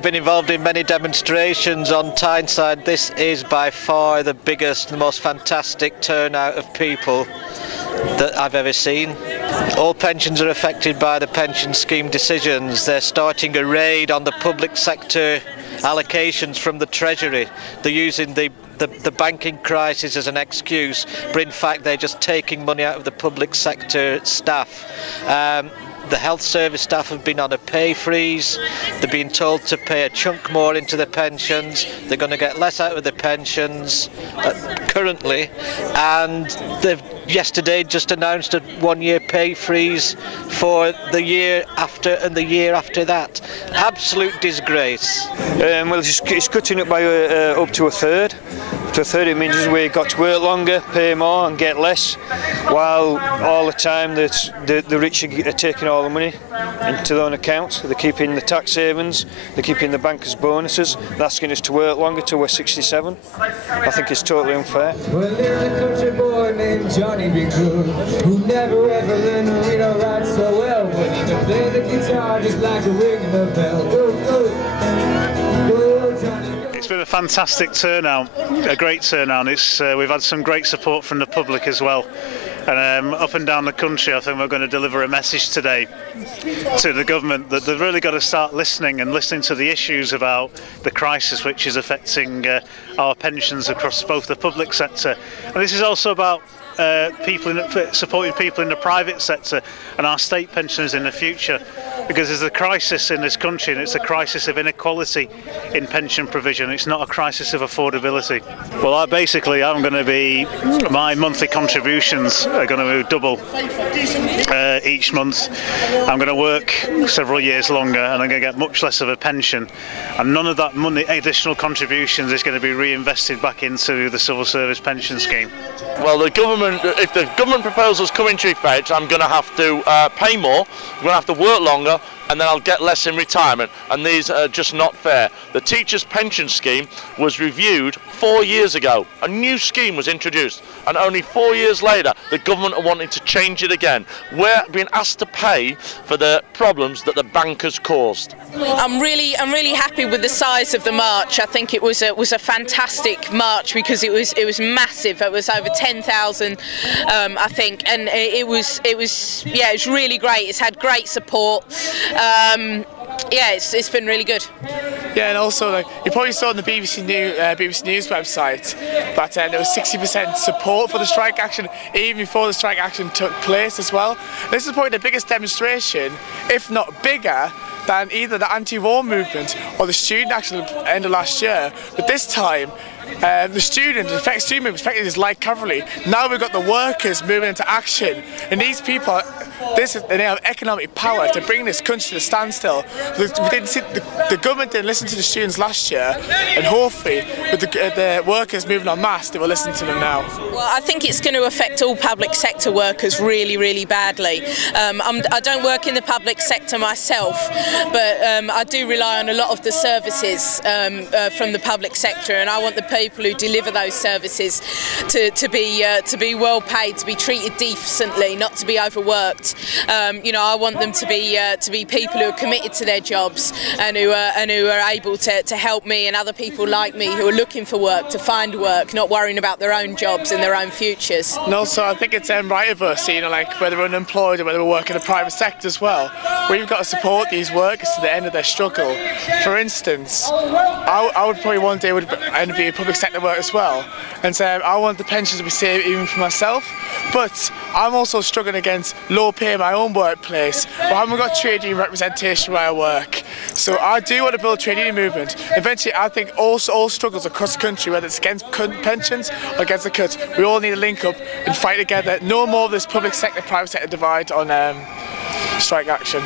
I've been involved in many demonstrations on Tyneside. This is by far the biggest, the most fantastic turnout of people that I've ever seen. All pensions are affected by the pension scheme decisions. They're starting a raid on the public sector allocations from the Treasury. They're using the banking crisis as an excuse, but in fact they're just taking money out of the public sector staff. The health service staff have been on a pay freeze. They're being told to pay a chunk more into their pensions. They're going to get less out of their pensions currently, and they've yesterday just announced a 1-year pay freeze for the year after and the year after that. Absolute disgrace. Well, it's cutting it by up to a third. Up to a third, it means we've got to work longer, pay more and get less, while all the time the rich are taking all the money into their own accounts. They're keeping the tax savings, they're keeping the bankers' bonuses, they're asking us to work longer till we're 67. I think it's totally unfair. Well, there's a country boy named Johnny B. Good, who never ever learned to read or write so well, but he can play the guitar just like a ring in a bell. Go, go, go, Johnny. It's been a fantastic turnout, a great turnout. We've had some great support from the public as well. And up and down the country, I think we're going to deliver a message today to the government that they've really got to start listening to the issues about the crisis which is affecting our pensions across both the public sector. And this is also about supporting people in the private sector and our state pensioners in the future, because there's a crisis in this country and it's a crisis of inequality in pension provision. It's not a crisis of affordability. Well, I'm going to be, my monthly contributions are going to double each month. I'm going to work several years longer and I'm going to get much less of a pension, and none of that money, additional contributions, is going to be reinvested back into the civil service pension scheme. Well, if the government proposals come into effect, I'm going to have to pay more, I'm going to have to work longer, and then I'll get less in retirement, and these are just not fair. The teachers' pension scheme was reviewed 4 years ago. A new scheme was introduced, and only 4 years later the government are wanting to change it again. We're being asked to pay for the problems that the bankers caused. I'm really happy with the size of the march. I think it was a fantastic march because it was massive. It was over 10,000, I think, and it was really great. It's had great support. Yeah, it's been really good. Yeah, and also you probably saw on the BBC News website that there was 60% support for the strike action even before the strike action took place as well. This is probably the biggest demonstration, if not bigger, than either the anti-war movement or the student action at the end of last year. But this time, the student movement affected his light cavalry. Now we've got the workers moving into action, and these people, they have economic power to bring this country to a standstill. The government didn't listen to the students last year, and hopefully with the workers moving en masse, they will listen to them now. Well, I think it's going to affect all public sector workers really badly. I don't work in the public sector myself, but I do rely on a lot of the services from the public sector, and I want the people who deliver those services to be well paid, to be treated decently, not to be overworked. I want them to be people who are committed to their jobs and who are able to help me and other people like me who are looking for work to find work, not worrying about their own jobs and their own futures. And also, I think it's right of us, whether we're unemployed or whether we work in the private sector as well, we've got to support these workers to the end of their struggle. For instance, I would probably one day end up being public sector work as well, and say I want the pensions to be saved even for myself, but I'm also struggling against low pay in my own workplace. I haven't got trade union representation where I work, so I do want to build a trade union movement. Eventually, I think all struggles across the country, whether it's against pensions or against the cuts, we all need to link up and fight together. No more of this public sector private sector divide on strike action.